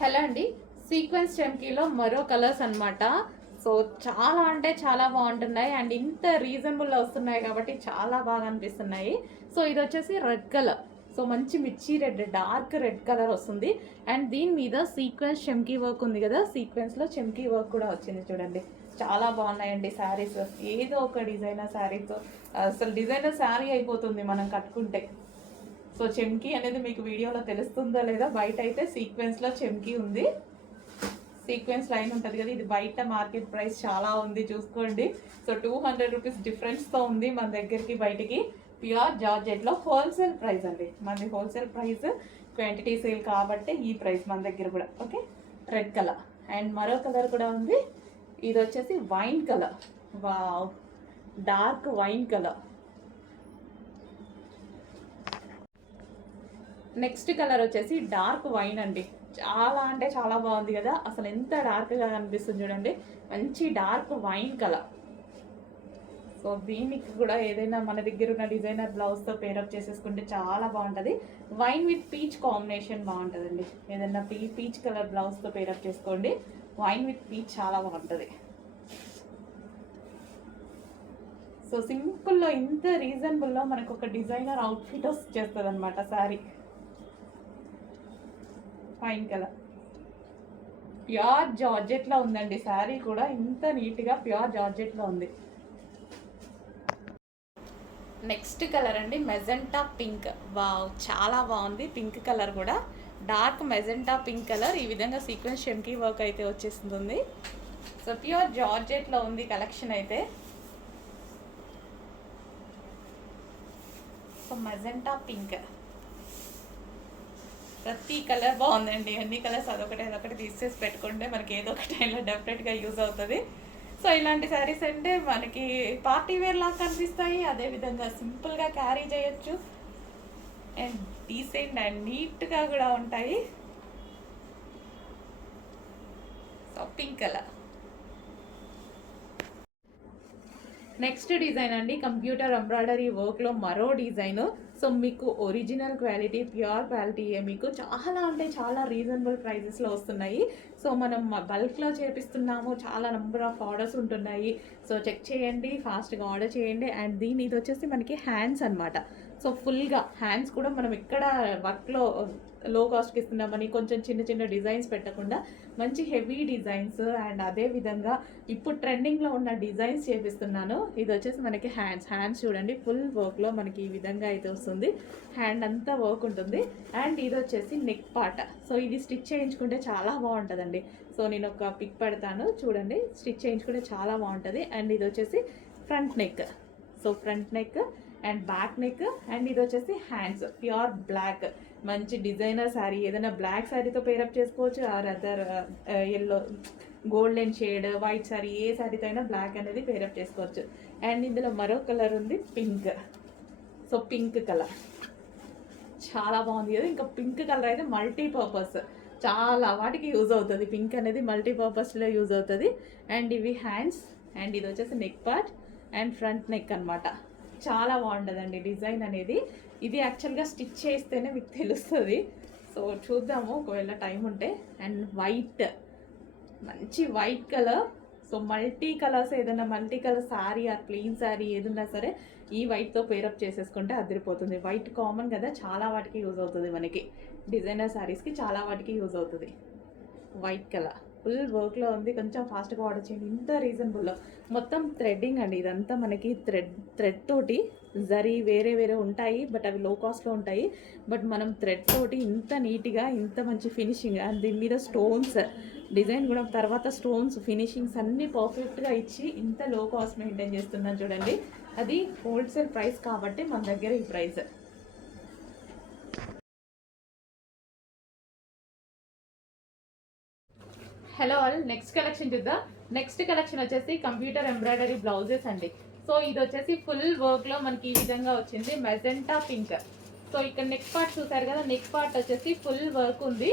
Hello అండి. Sequence చమ్కీలో మరో colours అనమాట. సో చాలా అంటే చాలా బాగుంటున్నాయి అండ్ ఇంత రీజనబుల్లో వస్తున్నాయి కాబట్టి చాలా బాగా అనిపిస్తున్నాయి. సో ఇది వచ్చేసి రెడ్ కలర్. సో మంచి మిర్చి రెడ్, డార్క్ రెడ్ కలర్ వస్తుంది అండ్ దీని మీద సీక్వెన్స్ చమ్కీ వర్క్ ఉంది కదా, సీక్వెన్స్లో చమ్కీ వర్క్ కూడా వచ్చింది చూడండి. చాలా బాగున్నాయండి శారీస్. ఏదో ఒక డిజైనర్ శారీతో అసలు డిజైనర్ శారీ అయిపోతుంది మనం కట్టుకుంటే. సో చెమ్కీ అనేది మీకు వీడియోలో తెలుస్తుందో లేదా, బయట అయితే సీక్వెన్స్లో చెమ్కీ ఉంది, సీక్వెన్స్ లైన్ ఉంటుంది కదా, ఇది బయట మార్కెట్ ప్రైస్ చాలా ఉంది చూసుకోండి. సో 200 రూపీస్ డిఫరెన్స్తో ఉంది మన దగ్గరికి బయటికి. ప్యూర్ జార్జెట్లో హోల్సేల్ ప్రైస్ అండి మనది, హోల్సేల్ ప్రైస్, క్వాంటిటీ సేల్ కాబట్టి ఈ ప్రైస్ మన దగ్గర కూడా. ఓకే, రెడ్ కలర్ అండ్ మరో కలర్ కూడా ఉంది. ఇది వచ్చేసి wine colour. Wow, dark wine colour. Next colour వచ్చేసి డార్క్ వైన్ అండి. చాలా అంటే చాలా బాగుంది కదా, అసలు ఎంత డార్క్గా కనిపిస్తుంది చూడండి. మంచి డార్క్ వైన్ కలర్. సో దీనికి కూడా ఏదైనా మన దగ్గర ఉన్న డిజైనర్ బ్లౌజ్తో పేరప్ చేసేసుకుంటే చాలా బాగుంటుంది. వైన్ విత్ పీచ్ కాంబినేషన్ బాగుంటుందండి. ఏదైనా పీచ్ కలర్ బ్లౌజ్తో పేరప్ చేసుకోండి. వైన్ విత్ పీచ్ చాలా బాగుంటుంది. సో సింపుల్లో ఇంత రీజనబుల్లో మనకు ఒక డిజైనర్ అవుట్ఫిట్ వచ్చేస్తుంది అనమాట శారీ. వైన్ కలర్ ప్యూర్ జార్జెట్లో ఉందండి శారీ కూడా, ఇంత నీట్గా ప్యూర్ జార్జెట్లో ఉంది. నెక్స్ట్ కలర్ అండి మెజెంటా పింక్. వావ్, చాలా బాగుంది పింక్ కలర్ కూడా. Dark magenta pink colour. ఈ విధంగా సీక్వెన్స్ షెమ్కీ వర్క్ అయితే వచ్చేస్తుంది. సో ప్యూర్ జార్జెట్లో ఉంది కలెక్షన్ అయితే. సో మెజెంటా పింక్, ప్రతి కలర్ బాగుందండి. అన్ని కలర్స్ అదొకటి తీసేసి పెట్టుకుంటే మనకి ఏదో ఒక టైంలో డెఫినెట్గా యూజ్ అవుతుంది. సో ఇలాంటి శారీస్ అంటే మనకి పార్టీ వేర్ లాగా కనిపిస్తాయి, అదేవిధంగా సింపుల్గా క్యారీ చేయొచ్చు అండ్ డీసెంట్ అండ్ నీట్గా కూడా ఉంటాయి. So pink colour. Next design అండి కంప్యూటర్ ఎంబ్రాయిడరీ వర్క్లో మరో డిజైన్. సో మీకు ఒరిజినల్ క్వాలిటీ, ప్యూర్ క్వాలిటీ మీకు చాలా అంటే చాలా రీజనబుల్ ప్రైజెస్లో వస్తున్నాయి. సో మనం బల్క్లో చేపిస్తున్నాము, చాలా నెంబర్ ఆఫ్ ఆర్డర్స్ ఉంటున్నాయి. సో చెక్ చేయండి, ఫాస్ట్గా ఆర్డర్ చేయండి. అండ్ ఇది వచ్చేసి మనకి హ్యాండ్స్ అనమాట. సో ఫుల్గా హ్యాండ్స్ కూడా మనం ఎక్కడ వర్క్లో లో కాస్ట్కి ఇస్తున్నామని కొంచెం చిన్న చిన్న డిజైన్స్ పెట్టకుండా మంచి హెవీ డిజైన్స్ అండ్ అదేవిధంగా ఇప్పుడు ట్రెండింగ్లో ఉన్న డిజైన్స్ చేపిస్తున్నాను. ఇది వచ్చేసి మనకి హ్యాండ్స్ చూడండి, ఫుల్ వర్క్లో మనకి ఈ విధంగా అయితే వస్తుంది. హ్యాండ్ అంతా వర్క్ ఉంటుంది. అండ్ ఇది వచ్చేసి నెక్ పార్ట్. సో ఇది స్టిచ్ చేయించుకుంటే చాలా బాగుంటుందండి. సో నేను ఒక పిక్ పెడతాను చూడండి, స్టిచ్ చేయించుకుంటే చాలా బాగుంటుంది. అండ్ ఇది వచ్చేసి front neck. So front neck and back neck. And ఇది వచ్చేసి హ్యాండ్స్ ప్యూర్ బ్లాక్. మంచి డిజైనర్ శారీ, ఏదైనా బ్లాక్ శారీతో పేరప్ చేసుకోవచ్చు, or other yellow, golden shade, white sari, ఏ శారీతో అయినా బ్లాక్ అనేది పేరప్ చేసుకోవచ్చు. అండ్ ఇందులో మరో కలర్ ఉంది పింక్. సో పింక్ కలర్ చాలా బాగుంది కదా. ఇంకా పింక్ కలర్ అయితే మల్టీపర్పస్, చాలా వాటికి యూజ్ అవుతుంది. పింక్ అనేది మల్టీపర్పస్లో యూజ్ అవుతుంది. అండ్ ఇవి హ్యాండ్స్ అండ్ ఇది వచ్చేసి neck part and front neck అనమాట. చాలా బాగుంటుందండి డిజైన్ అనేది. ఇది యాక్చువల్గా స్టిచ్ చేస్తేనే మీకు తెలుస్తుంది. సో చూద్దాము ఒకవేళ టైం ఉంటే. అండ్ వైట్, మంచి white colour. So multi colours, ఏదైనా multi colour sari or plain sari ఏదన్నా సరే ఈ వైట్తో పేరప్ చేసేసుకుంటే అదిరిపోతుంది. వైట్ కామన్ కదా, చాలా వాటికి యూజ్ అవుతుంది మనకి. డిజైనర్ శారీస్కి చాలా వాటికి యూజ్ అవుతుంది. వైట్ కలర్ ఫుల్ వర్క్లో ఉంది. కొంచెం ఫాస్ట్గా ఆర్డర్ చేయండి. ఇంత రీజనబుల్లో మొత్తం థ్రెడ్డింగ్ అండి. ఇదంతా మనకి థ్రెడ్ తోటి, జరీ వేరే వేరే ఉంటాయి బట్ అవి లో కాస్ట్లో ఉంటాయి. బట్ మనం థ్రెడ్ తోటి ఇంత నీట్గా, ఇంత మంచి ఫినిషింగ్ అండ్ దీని మీద స్టోన్స్ డిజైన్ కూడా, తర్వాత స్టోన్స్ ఫినిషింగ్స్ అన్నీ పర్ఫెక్ట్గా ఇచ్చి ఇంత లో కాస్ట్ మెయింటైన్ చేస్తున్నాను చూడండి. అది హోల్సేల్ ప్రైస్ కాబట్టి మన దగ్గర ఈ price. Hello all, next collection చూద్దాం. నెక్స్ట్ కలెక్షన్ వచ్చేసి కంప్యూటర్ ఎంబ్రాయిడరీ బ్లౌజెస్ అండి. సో ఇది వచ్చేసి ఫుల్ వర్క్లో మనకి ఈ విధంగా వచ్చింది మెజెంటా పింక్. సో ఇక్కడ నెక్ పార్ట్ చూసారు కదా, నెక్ పార్ట్ వచ్చేసి ఫుల్ వర్క్ ఉంది.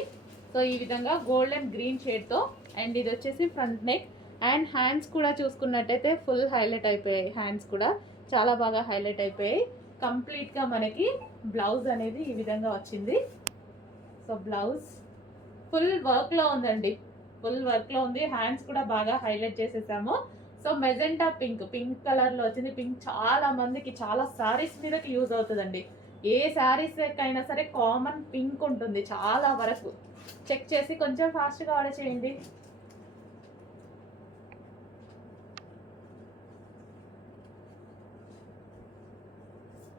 సో ఈ విధంగా గోల్డ్ అండ్ గ్రీన్ షేడ్తో. అండ్ ఇది వచ్చేసి ఫ్రంట్ నెక్. అండ్ హ్యాండ్స్ కూడా చూసుకున్నట్టయితే ఫుల్ హైలైట్ అయిపోయాయి. హ్యాండ్స్ కూడా చాలా బాగా హైలైట్ అయిపోయాయి. కంప్లీట్గా మనకి బ్లౌజ్ అనేది ఈ విధంగా వచ్చింది. సో బ్లౌజ్ ఫుల్ వర్క్లో ఉందండి, ఫుల్ వర్క్లో ఉంది. హ్యాండ్స్ కూడా బాగా హైలైట్ చేసేసాము. సో మెజెంటా పింక్ కలర్లో వచ్చింది. పింక్ చాలా మందికి చాలా శారీస్ మీదకి యూజ్ అవుతుందండి. ఏ శారీస్ అయినా సరే కామన్ పింక్ ఉంటుంది చాలా వరకు. చెక్ చేసి కొంచెం ఫాస్ట్గా ఆర్డర్ చేయండి.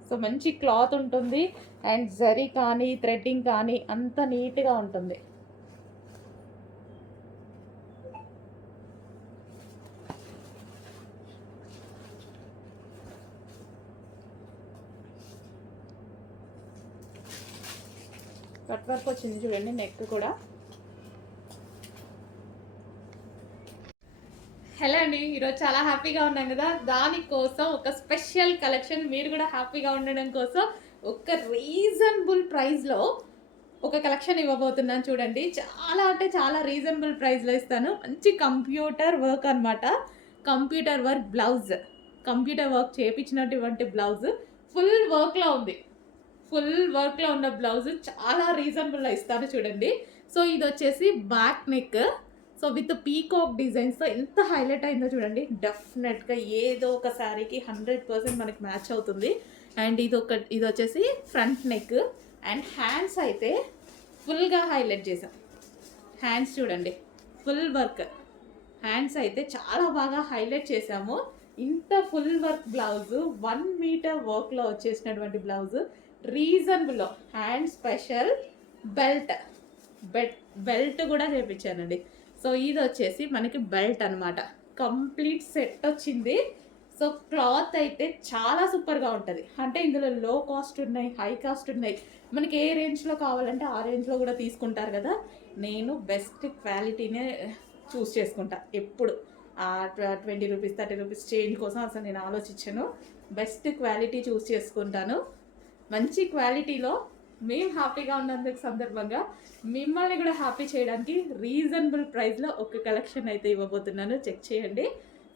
సో మంచి క్లాత్ ఉంటుంది అండ్ జరీ కానీ థ్రెడ్డింగ్ కానీ అంత నీట్గా ఉంటుంది. కట్ వర్క్ వచ్చింది చూడండి, నెక్ కూడా. హలో అండి, ఈరోజు చాలా హ్యాపీగా ఉన్నాం కదా, దానికోసం ఒక స్పెషల్ కలెక్షన్ మీరు కూడా హ్యాపీగా ఉండడం కోసం ఒక రీజనబుల్ ప్రైస్లో ఒక కలెక్షన్ ఇవ్వబోతున్నాను చూడండి. చాలా అంటే చాలా రీజనబుల్ ప్రైస్లో ఇస్తాను. మంచి కంప్యూటర్ వర్క్ అనమాట. Computer work blouse, computer work చేయించినటువంటి బ్లౌజ్ ఫుల్ వర్క్లో ఉంది. ఫుల్ వర్క్లో ఉన్న బ్లౌజ్ చాలా రీజనబుల్లో ఇస్తాను చూడండి. సో ఇది వచ్చేసి back neck, so with peacock డిజైన్స్తో ఎంత హైలైట్ అయిందో చూడండి. డెఫినెట్గా ఏదో ఒక శారీకి 100% మనకి మ్యాచ్ అవుతుంది. అండ్ ఇది వచ్చేసి ఫ్రంట్ నెక్. అండ్ హ్యాండ్స్ అయితే ఫుల్గా హైలైట్ చేసాం. హ్యాండ్స్ చూడండి, ఫుల్ వర్క్. హ్యాండ్స్ అయితే చాలా బాగా హైలైట్ చేసాము. ఇంత ఫుల్ వర్క్ బ్లౌజ్ 1 మీటర్ వర్క్లో వచ్చేసినటువంటి బ్లౌజ్ రీజనబుల్లో. హ్యాండ్ స్పెషల్ బెల్ట్ కూడా చేయించానండి. సో ఇది వచ్చేసి మనకి బెల్ట్ అనమాట. కంప్లీట్ సెట్ వచ్చింది. సో క్లాత్ అయితే చాలా సూపర్గా ఉంటుంది. అంటే ఇందులో లో కాస్ట్ ఉన్నాయి, హై కాస్ట్ ఉన్నాయి. మనకి ఏ రేంజ్లో కావాలంటే ఆ రేంజ్లో కూడా తీసుకుంటారు కదా. నేను బెస్ట్ క్వాలిటీనే చూస్ చేసుకుంటా ఎప్పుడు. 20 రూపీస్ 30 రూపీస్ చేంజ్ కోసం అసలు నేను ఆలోచించాను. బెస్ట్ క్వాలిటీ చూస్ చేసుకుంటాను. మంచి క్వాలిటీలో మేము హ్యాపీగా ఉన్నందుకు సందర్భంగా మిమ్మల్ని కూడా హ్యాపీ చేయడానికి రీజనబుల్ ప్రైస్లో ఒక కలెక్షన్ అయితే ఇవ్వబోతున్నాను. చెక్ చేయండి.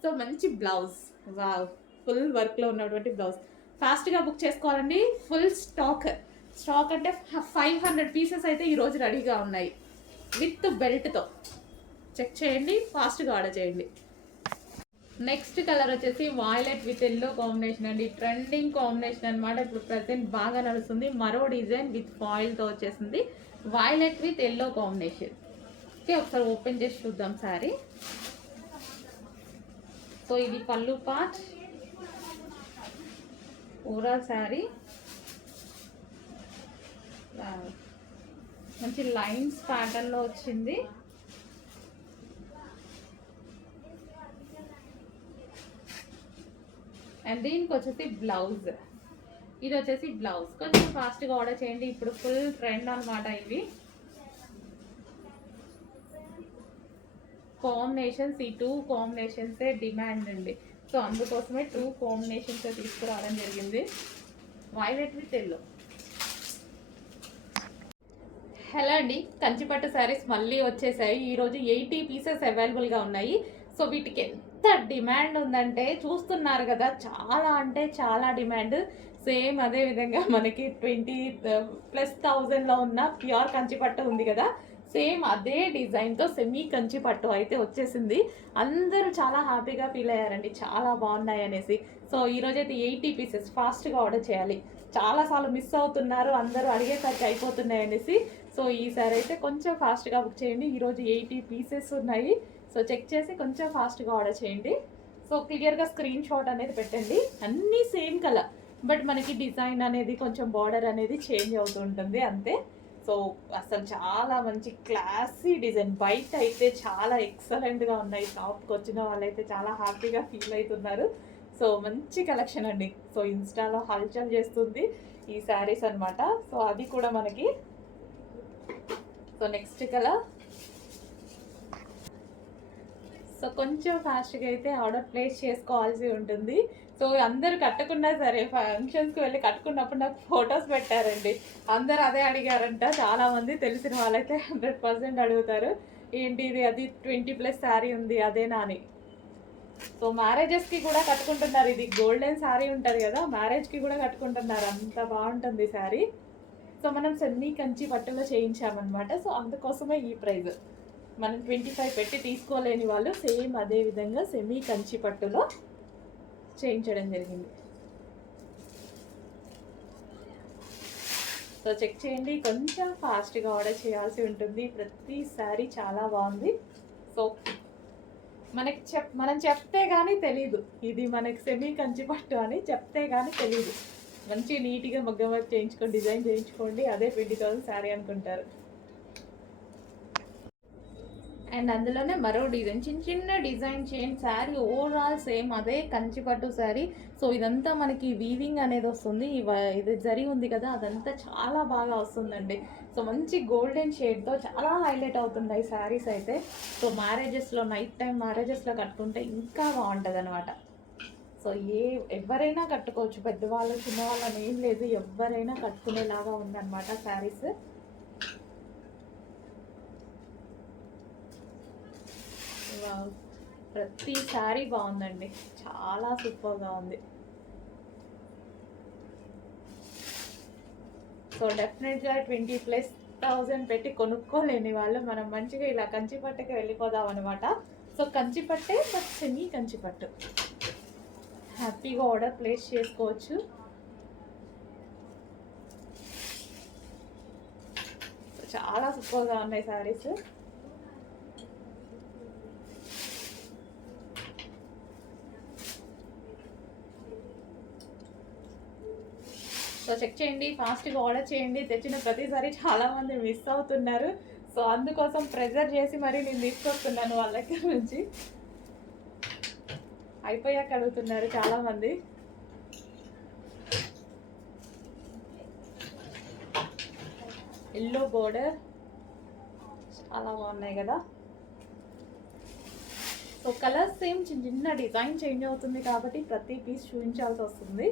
సో మంచి బ్లౌజ్, వావ్, ఫుల్ వర్క్లో ఉన్నటువంటి బ్లౌజ్. ఫాస్ట్గా బుక్ చేసుకోవాలండి. ఫుల్ స్టాక్ అంటే 500 పీసెస్ అయితే ఈరోజు రెడీగా ఉన్నాయి విత్ బెల్ట్తో. చెక్ చేయండి, ఫాస్ట్గా ఆర్డర్ చేయండి. నెక్స్ట్ కలర్ వచ్చేసి వాయిలెట్ విత్ ఎల్లో కాంబినేషన్ అండి. ట్రెండింగ్ కాంబినేషన్ అనమాట. ఇప్పుడు ప్రజెంట్ బాగా నడుస్తుంది. మరో డిజైన్ విత్ ఫాయిల్తో వచ్చేసింది. Violet with yellow combination. Okay, ఒకసారి ఓపెన్ చేసి చూద్దాం శారీ. సో ఇది పళ్ళు పార్ట్, ఓవరాల్ శారీ మంచి లైన్స్ ప్యాటర్న్లో వచ్చింది. అండ్ దీనికి వచ్చేసి బ్లౌజ్. ఇది వచ్చేసి బ్లౌజ్. కొంచెం ఫాస్ట్గా ఆర్డర్ చేయండి. ఇప్పుడు ఫుల్ ట్రెండ్ అనమాట ఇవి కాంబినేషన్స్. ఈ 2 కాంబినేషన్సే డిమాండ్ అండి. సో అందుకోసమే 2 కాంబినేషన్స్ తీసుకురావడం జరిగింది. Violet with yellow. హలో అండి, కంచిపట్టు శారీస్ మళ్ళీ వచ్చేసాయి. ఈరోజు 80 పీసెస్ అవైలబుల్గా ఉన్నాయి. సో వీటికి ఎంత డిమాండ్ ఉందంటే చూస్తున్నారు కదా, చాలా అంటే చాలా డిమాండ్. సేమ్ అదే విధంగా మనకి 20,000+ ఉన్న ప్యూర్ కంచిపట్టు ఉంది కదా, సేమ్ అదే డిజైన్తో సెమీ కంచిపట్టు అయితే వచ్చేసింది. అందరూ చాలా హ్యాపీగా ఫీల్ అయ్యారండి, చాలా బాగున్నాయి అనేసి. సో ఈరోజైతే 80 పీసెస్ ఫాస్ట్గా ఆర్డర్ చేయాలి. చాలాసార్లు మిస్ అవుతున్నారు, అందరూ అడిగేసరికి అయిపోతున్నాయి అనేసి. సో ఈసారి అయితే కొంచెం ఫాస్ట్గా బుక్ చేయండి. ఈరోజు 80 పీసెస్ ఉన్నాయి. సో చెక్ చేసి కొంచెం ఫాస్ట్గా ఆర్డర్ చేయండి. సో క్లియర్గా స్క్రీన్ షాట్ అనేది పెట్టండి. అన్నీ సేమ్ కలర్, బట్ మనకి డిజైన్ అనేది కొంచెం బార్డర్ అనేది చేంజ్ అవుతూ ఉంటుంది అంతే. సో అసలు చాలా మంచి క్లాసీ డిజైన్. బయట అయితే చాలా ఎక్సలెంట్గా ఉన్నాయి. షాప్కి వచ్చిన వాళ్ళైతే చాలా హ్యాపీగా ఫీల్ అవుతున్నారు. సో మంచి కలెక్షన్ అండి. సో ఇన్స్టాలో హల్చల్ చేస్తుంది ఈ శారీస్ అనమాట. సో అది కూడా మనకి. So next colour. సో కొంచెం ఫాస్ట్గా అయితే ఆర్డర్ ప్లేస్ చేసుకోవాల్సి ఉంటుంది. సో అందరు కట్టుకున్నా సరే ఫంక్షన్స్కి వెళ్ళి కట్టుకున్నప్పుడు నాకు ఫొటోస్ పెట్టారండి. అందరు అదే అడిగారంట. చాలామంది తెలిసిన వాళ్ళైతే 100% అడుగుతారు, ఏంటి ఇది, అది 20+ శారీ ఉంది అదేనా అని. సో మ్యారేజెస్కి కూడా కట్టుకుంటున్నారు. ఇది గోల్డెన్ శారీ ఉంటుంది కదా, మ్యారేజ్కి కూడా కట్టుకుంటున్నారు. అంత బాగుంటుంది శారీ. సో మనం సెమీ కంచి పట్టులో చేయించామన్నమాట. సో అందుకోసమే ఈ ప్రైస్. మనం 25 పెట్టి తీసుకోలేని వాళ్ళు సేమ్ అదే విధంగా సెమీ కంచి పట్టులో చేయించడం జరిగింది. సో చెక్ చేయండి, కొంచెం ఫాస్ట్గా ఆర్డర్ చేయాల్సి ఉంటుంది. ప్రతిసారి చాలా బాగుంది. సో మనం చెప్తే కానీ తెలీదు ఇది మనకి సెమీ కంచి పట్టు అని, చెప్తే కానీ తెలీదు. మంచి నీట్గా మగ్గం వర్క్ చేయించుకోండి, డిజైన్ చేయించుకోండి, అదే 20,000 శారీ అనుకుంటారు. అండ్ అందులోనే మరో డిజైన్, చిన్న చిన్న డిజైన్ చేయండి. శారీ ఓవరాల్ సేమ్ అదే కంచిపట్టు శారీ. సో ఇదంతా మనకి వీవింగ్ అనేది వస్తుంది. ఇది జరీ ఉంది కదా, అదంతా చాలా బాగా వస్తుందండి. సో మంచి గోల్డెన్ షేడ్తో చాలా హైలైట్ అవుతున్నాయి శారీస్ అయితే. సో మ్యారేజెస్లో, నైట్ టైం మ్యారేజెస్లో కట్టుకుంటే ఇంకా బాగుంటుంది అనమాట. సో ఎవరైనా కట్టుకోవచ్చు, పెద్దవాళ్ళు చిన్నవాళ్ళు అని ఏం లేదు, ఎవరైనా కట్టుకునేలాగా ఉందన్నమాట శారీస్. ప్రతి శారీ బాగుందండి, చాలా సూపర్గా ఉంది. సో డెఫినెట్గా 20,000+ పెట్టి కొనుక్కోలేని వాళ్ళు మనం మంచిగా ఇలా కంచిపట్టుకి వెళ్ళిపోదాం అనమాట. సో కంచిపట్టే బట్ సెమీ కంచిపట్టు హ్యాపీగా ఆర్డర్ ప్లేస్ చేసుకోవచ్చు. చాలా సూపర్గా ఉన్నాయి శారీస్. సో చెక్ చేయండి, ఫాస్ట్గా ఆర్డర్ చేయండి. తెచ్చిన ప్రతిసారి చాలామంది మిస్ అవుతున్నారు. సో అందుకోసం ప్రెజర్ చేసి మరీ నేను తీసుకొస్తున్నాను వాళ్ళ దగ్గర నుంచి. అయిపోయాక అడుగుతున్నారు చాలామంది. ఎల్లో బోర్డర్ చాలా బాగున్నాయి కదా. సో కలర్ సేమ్, చిన్న చిన్న డిజైన్ చేంజ్ అవుతుంది కాబట్టి ప్రతి పీస్ చూపించాల్సి వస్తుంది.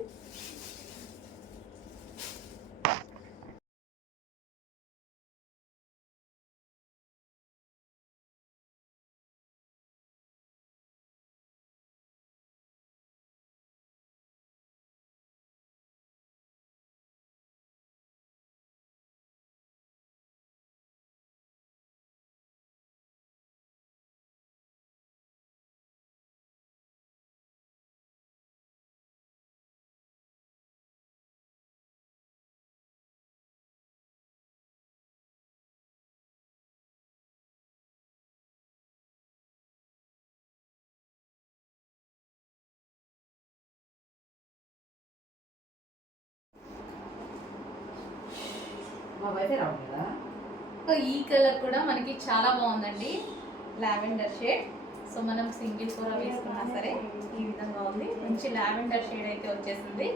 సో ఈ కలర్ కూడా మనకి చాలా బాగుందండి, లావెండర్ షేడ్. సో మనం సింగిల్ కూర వేసుకున్నా సరే ఈ విధంగా ఉంది, మంచి లావెండర్ షేడ్ అయితే వచ్చేసింది.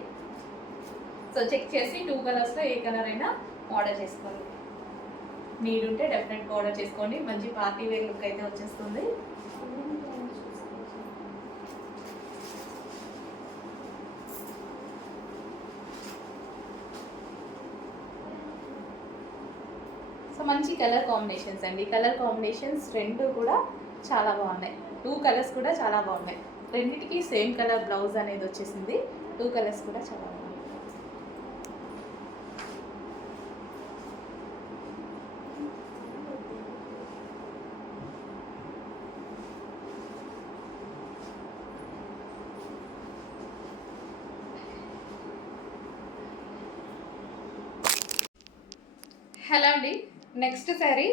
సో చెక్ చేసి 2 కలర్స్లో ఏ కలర్ అయినా ఆర్డర్ చేసుకోండి. నీడ్ ఉంటే డెఫినెట్గా ఆర్డర్ చేసుకోండి. మంచి పార్టీ వేర్ లుక్ అయితే వచ్చేస్తుంది. సో మంచి కలర్ కాంబినేషన్స్ అండి. కలర్ కాంబినేషన్స్ రెండు కూడా చాలా బాగున్నాయి. 2 కలర్స్ కూడా చాలా బాగున్నాయి. రెండింటికి సేమ్ కలర్ బ్లౌజ్ అనేది వచ్చేసింది. 2 కలర్స్ కూడా చాలా బాగున్నాయి. హలో అండి, నెక్స్ట్ శారీ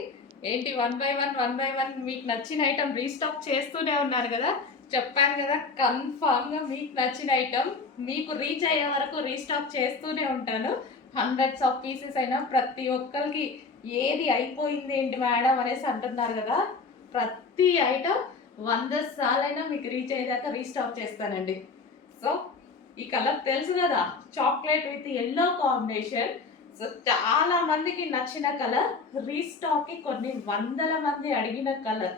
ఏంటి, 1 by 1 మీకు నచ్చిన ఐటమ్ రీస్టాక్ చేస్తూనే ఉన్నారు కదా. చెప్పాను కదా, కన్ఫామ్గా మీకు నచ్చిన ఐటమ్ మీకు రీచ్ అయ్యే వరకు రీస్టాక్ చేస్తూనే ఉంటాను. హండ్రెడ్స్ ఆఫ్ పీసెస్ అయినా ప్రతి ఒక్కరికి ఏది అయిపోయింది ఏంటి మేడం అనేసి అంటున్నారు కదా. ప్రతి ఐటమ్ 100 సార్లైనా మీకు రీచ్ అయ్యేదాకా రీస్టాక్ చేస్తానండి. సో ఈ కలర్ తెలుసు కదా, chocolate with yellow combination. So చాలా మందికి నచ్చిన కలర్, రీస్టాక్కి కొన్ని వందల మంది అడిగిన కలర్,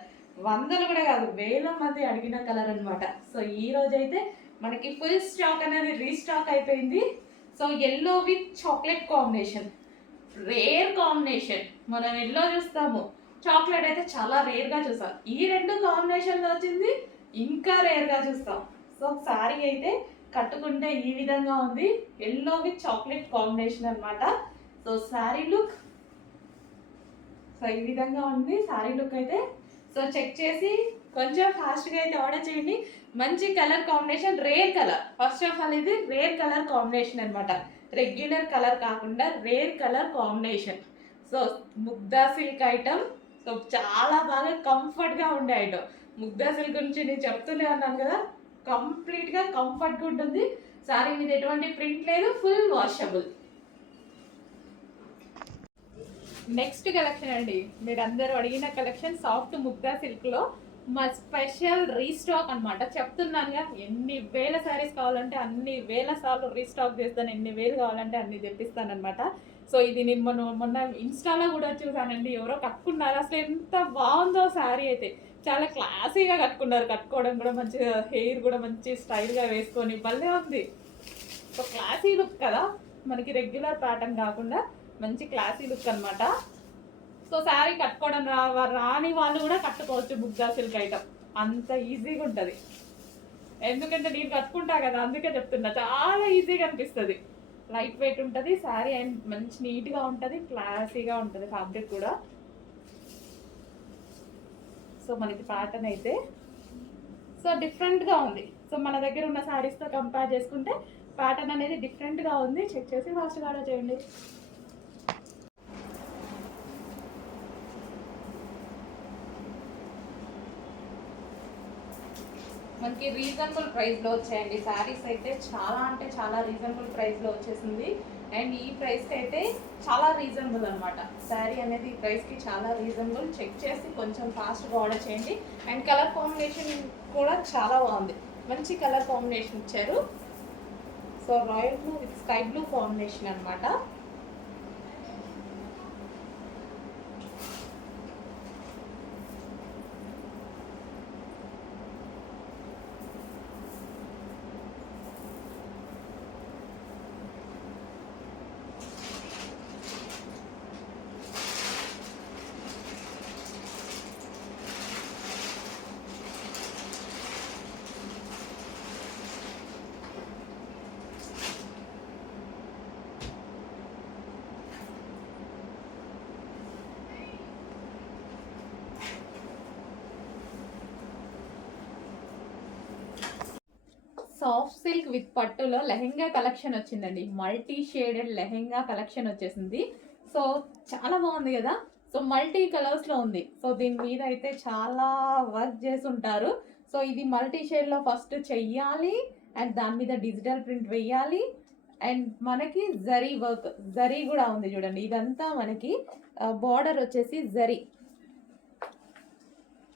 వందలు కూడా కాదు వేల మంది అడిగిన కలర్ అనమాట. సో ఈ రోజైతే మనకి ఫుల్ స్టాక్ అనేది రీస్టాక్ అయిపోయింది. So yellow with chocolate combination, rare combination. మనం ఎల్లో చూస్తాము, చాక్లెట్ అయితే చాలా రేర్గా చూస్తాం. ఈ 2 కాంబినేషన్లో వచ్చింది, ఇంకా రేర్గా చూస్తాం. సో శారీ అయితే కట్టుకుంటే ఈ విధంగా ఉంది, ఎల్లో విత్ చాక్లెట్ కాంబినేషన్ అనమాట. సో శారీ లుక్ సో ఈ విధంగా ఉంది శారీ లుక్ అయితే. సో చెక్ చేసి కొంచెం ఫాస్ట్గా అయితే ఆర్డర్ చేయండి. మంచి colour combination, rare colour. First of all ఇది రేర్ కలర్ కాంబినేషన్ అనమాట, రెగ్యులర్ కలర్ కాకుండా rare colour combination. So Mugdha silk item. So చాలా బాగా కంఫర్ట్గా ఉండే ఐటమ్. ముగ్దా సిల్క్ గురించి నేను చెప్తూనే ఉన్నాను కదా, కంప్లీట్గా కంఫర్ట్గా ఉంటుంది. సారీ మీద ఎటువంటి ప్రింట్ లేదు, ఫుల్ వాషబుల్. నెక్స్ట్ కలెక్షన్ అండి, మీరు అందరూ అడిగిన కలెక్షన్ సాఫ్ట్ ముగ్దా సిల్క్లో మా స్పెషల్ రీస్టాక్ అనమాట. చెప్తున్నానుగా, ఎన్ని వేల శారీస్ కావాలంటే అన్ని వేల సార్లు రీస్టాక్ చేస్తాను, ఎన్ని వేలు కావాలంటే అన్ని తెప్పిస్తాను అనమాట. సో ఇది నేను మొన్న ఇన్స్టాలో కూడా చూసానండి, ఎవరో కట్టుకున్నారు. అసలు ఎంత బాగుందో శారీ అయితే, చాలా క్లాసీగా కట్టుకున్నారు. కట్టుకోవడం కూడా మంచిగా, హెయిర్ కూడా మంచి స్టైల్గా వేసుకొని భలే ఉంది. సో క్లాసీ లుక్ కదా, మనకి రెగ్యులర్ ప్యాటర్న్ కాకుండా మంచి క్లాసీ లుక్ అనమాట. సో శారీ కట్టుకోవడం రాని వాళ్ళు కూడా కట్టుకోవచ్చు ముగ్దా సిల్క్ ఐటమ్, అంత ఈజీగా ఉంటుంది. ఎందుకంటే నేను కట్టుకుంటా కదా, అందుకే చెప్తున్నా. చాలా ఈజీగా అనిపిస్తుంది, లైట్ వెయిట్ ఉంటుంది శారీ, అండ్ మంచి నీట్గా ఉంటుంది, క్లాసీగా ఉంటుంది ఫ్యాబ్రిక్ కూడా. సో మనకి ప్యాటర్న్ అయితే సో డిఫరెంట్గా ఉంది. సో మన దగ్గర ఉన్న శారీస్తో కంపేర్ చేసుకుంటే ప్యాటర్న్ అనేది డిఫరెంట్గా ఉంది. చెక్ చేసి ఫాస్ట్గా ఆర్డర్ చేయండి. మనకి రీజనబుల్ ప్రైస్లో వచ్చాయండి శారీస్ అయితే, చాలా అంటే చాలా రీజనబుల్ ప్రైస్లో వచ్చేసింది. అండ్ ఈ ప్రైస్కి అయితే చాలా రీజనబుల్ అనమాట. శారీ అనేది ఈ ప్రైస్కి చాలా రీజనబుల్. చెక్ చేసి కొంచెం ఫాస్ట్గా ఆర్డర్ చేయండి. అండ్ కలర్ కాంబినేషన్ కూడా చాలా బాగుంది, మంచి కలర్ కాంబినేషన్ ఇచ్చారు. So royal blue with sky blue combination అనమాట. సాఫ్ట్ సిల్క్ విత్ పట్టులో లెహెంగా కలెక్షన్ వచ్చిందండి. మల్టీ షేడెడ్ లెహెంగా కలెక్షన్ వచ్చేసింది. సో చాలా బాగుంది కదా. సో మల్టీ కలర్స్లో ఉంది. సో దీని మీద అయితే చాలా వర్క్ చేసి ఉంటారు. సో ఇది మల్టీ షేడ్లో ఫస్ట్ చెయ్యాలి, అండ్ దాని మీద డిజిటల్ ప్రింట్ వేయాలి, అండ్ మనకి జరీ వర్క్, జరీ కూడా ఉంది చూడండి. ఇదంతా మనకి బార్డర్ వచ్చేసి జరీ.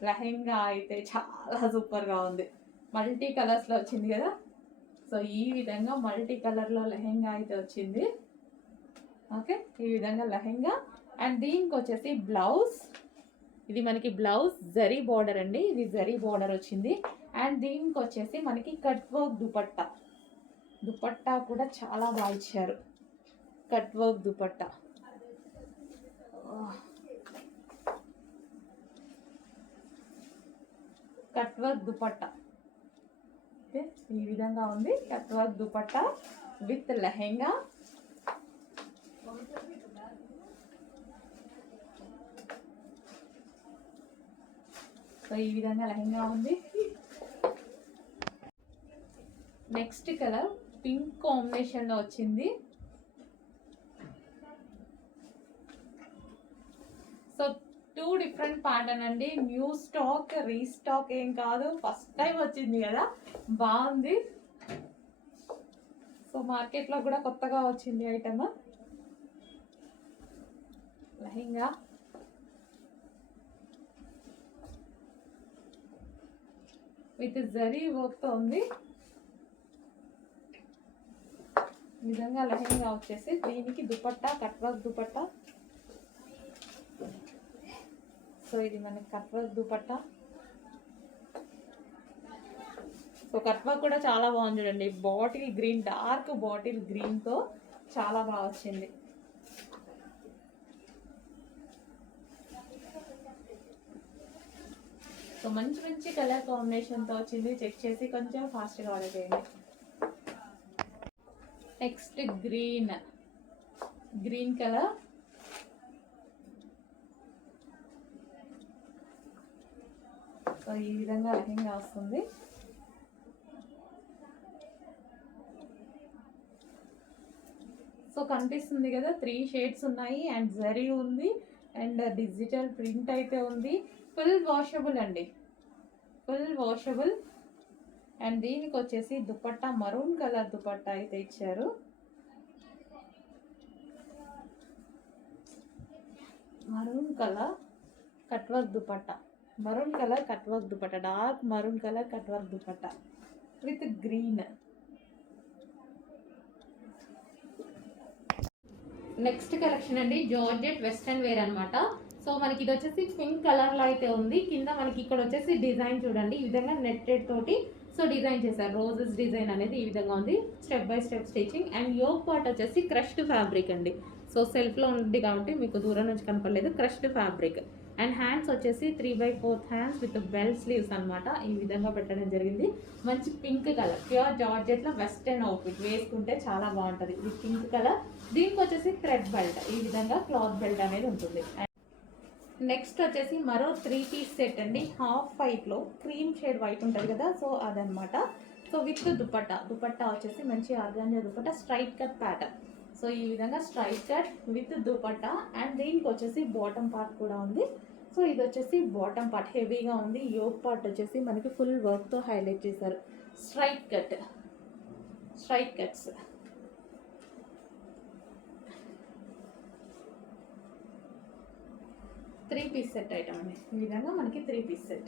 లెహెంగా అయితే చాలా సూపర్గా ఉంది, మల్టీ కలర్స్లో వచ్చింది కదా. సో ఈ విధంగా మల్టీ కలర్లో లెహెంగా అయితే వచ్చింది. ఓకే, ఈ విధంగా లెహెంగా. అండ్ దీనికి వచ్చేసి బ్లౌజ్, ఇది మనకి బ్లౌజ్ జరీ బార్డర్ అండి, ఇది జరీ బార్డర్ వచ్చింది. అండ్ దీనికి వచ్చేసి మనకి కట్ వర్క్ దుపట్టా, దుపట్టా కూడా చాలా బాగా ఇచ్చారు, cut work dupatta. Cut work dupatta ఈ విధంగా ఉంది, cut work dupatta with lehenga. So ఈ విధంగా లెహెంగా ఉంది. నెక్స్ట్ కలర్ పింక్ కాంబినేషన్లో వచ్చింది. సో టూ డిఫరెంట్ ప్యాటర్న్ అండి, న్యూ స్టాక్, రీస్టాక్ ఏం కాదు, ఫస్ట్ టైం వచ్చింది కదా, బాగుంది. సో మార్కెట్లో కూడా కొత్తగా వచ్చింది ఐటమ్. లెహెంగా విత్ జరీ వర్క్తో ఉంది. ఈ విధంగా లెహెంగా వచ్చేసి దీనికి dupatta, cut work dupatta. So ఇది మనకి cut work dupatta. So cut work కూడా చాలా బాగుంది చూడండి, బాటిల్ గ్రీన్, డార్క్ బాటిల్ గ్రీన్తో చాలా బాగా వచ్చింది. సో మంచి మంచి కలర్ కాంబినేషన్తో వచ్చింది. చెక్ చేసి కొంచెం ఫాస్ట్గా ఆర్డర్ చేయండి. Next green, green colour, so ఈ విధంగా లెహంగా వస్తుంది. సో కనిపిస్తుంది కదా, 3 షేడ్స్ ఉన్నాయి అండ్ జరీ ఉంది అండ్ డిజిటల్ ప్రింట్ అయితే ఉంది. ఫుల్ వాషబుల్ అండి, ఫుల్ వాషబుల్. అండ్ దీనికి వచ్చేసి దుపట్టా మరూన్ కలర్ దుపట్టా అయితే ఇచ్చారు. Maroon colour cut work dupatta, maroon colour cut work dupatta, dark maroon colour cut work dupatta with green. Next collection అండి, జార్జెట్ వెస్ట్రన్ వేర్ అనమాట. సో మనకి ఇది వచ్చేసి పింక్ కలర్ లో అయితే ఉంది. కింద మనకి ఇక్కడ వచ్చేసి డిజైన్ చూడండి, ఈ విధంగా నెట్టెడ్ తోటి సో డిజైన్ చేశారు. రోజెస్ డిజైన్ అనేది ఈ విధంగా ఉంది, step by step stitching. And yoke part వచ్చేసి క్రష్డ్ ఫ్యాబ్రిక్ అండి. సో సెల్ఫ్ లో ఉంది కాబట్టి మీకు దూరం నుంచి కనపడలేదు, క్రష్డ్ ఫ్యాబ్రిక్. అండ్ హ్యాండ్స్ వచ్చేసి 3/4 హ్యాండ్స్ విత్ బెల్ స్లీవ్స్ అనమాట. ఈ విధంగా పెట్టడం జరిగింది. మంచి పింక్ కలర్, ప్యూర్ జార్జెట్ లో వెస్టర్న్ అవుట్ఫిట్ వేసుకుంటే చాలా బాగుంటుంది. ఇది పింక్ కలర్. దీనికి వచ్చేసి థ్రెడ్ బెల్ట్, ఈ విధంగా క్లాత్ బెల్ట్ అనేది ఉంటుంది. నెక్స్ట్ వచ్చేసి మరో 3 పీస్ సెట్ అండి, హాఫ్ వైట్ లో క్రీమ్ షేడ్ వైట్ ఉంటుంది కదా, సో అదనమాట. సో విత్ దుపట్టా, దుపట్టా వచ్చేసి మంచి organza dupatta, straight cut pattern. So ఈ విధంగా straight cut with dupatta. And దీనికి వచ్చేసి బాటమ్ పార్ట్ కూడా ఉంది. సో ఇది వచ్చేసి బాటమ్ పార్ట్ హెవీగా ఉంది. యోక్ పార్ట్ వచ్చేసి మనకి ఫుల్ వర్క్తో హైలైట్ చేశారు. Straight cut, straight cuts. Three piece set item అండి, ఈ విధంగా మనకి 3 పీస్ సెట్.